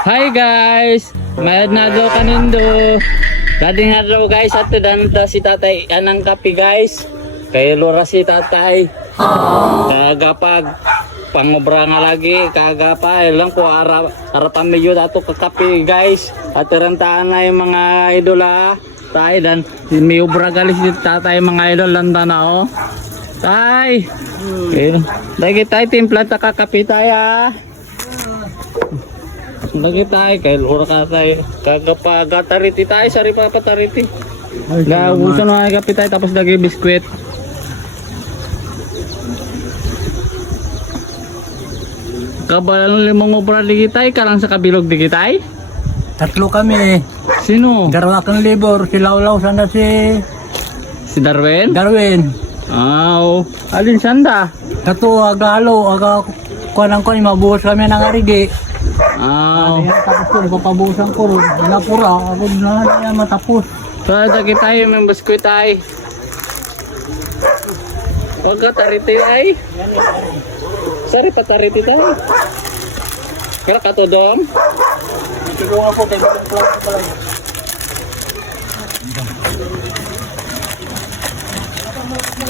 Hi guys! Mayad na daw kanindo. Dati nga daw guys at danata si tatay anang kape guys. Kay lura si tatay. Kagapag pangobra nga lagi kagapa lang ko harapan medyo dato kakape guys. At tarantaan na yung mga idola. Tay dan may obra gali si tatay mga idol landa na oh. Tay! Lagi tayo timpla ta kakape tayo. Lagi tayo kay lura ka tayo kagapatariti tayo sari pa patariti gusto na kape tayo tapos lagi biskwit kabalan limang obra lagi tayo karang sa kabilog lagi tayo Tatlo kami. sino? Darawa kang libor. Si Lawlaw sana si Darwin? Darwin. Alin sanda? Kato agalo. Aga kuanang ko mabuhos kami ng arigi. Tapos ko papabusan ko. Napura. Ako na niya matapos. Lagi tayo may biskwit tayo pagkatariti ay sari patariti tayo kaya katodong Tulungan ko tayo.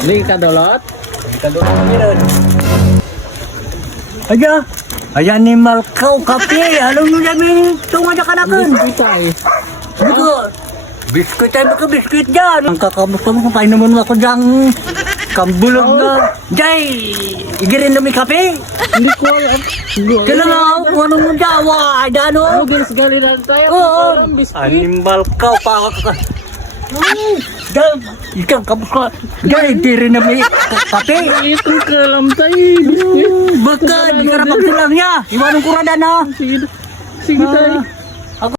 lagi kadolot Aja. Ayan ni Malkaw kape. Alam nyo namin tunga na kanakan. biskwit tayo Biko. Biskuit tayo baka biskuit dyan. Ang kakamusta mo kung kain naman ako dyang kambulog na. Jay! Igirin na may kape. hindi ko alam Kailan ako kung anong mo dyan. Wah, dano. bilis galinan tayo Oo. biskwit Animal ka pa ka. Dyan. Ikaw kamusta. Jay, di rin na may kape. itong kalam tayo biskwit Baka di ka na magtulang niya. Iwanong kurada na. sige tayo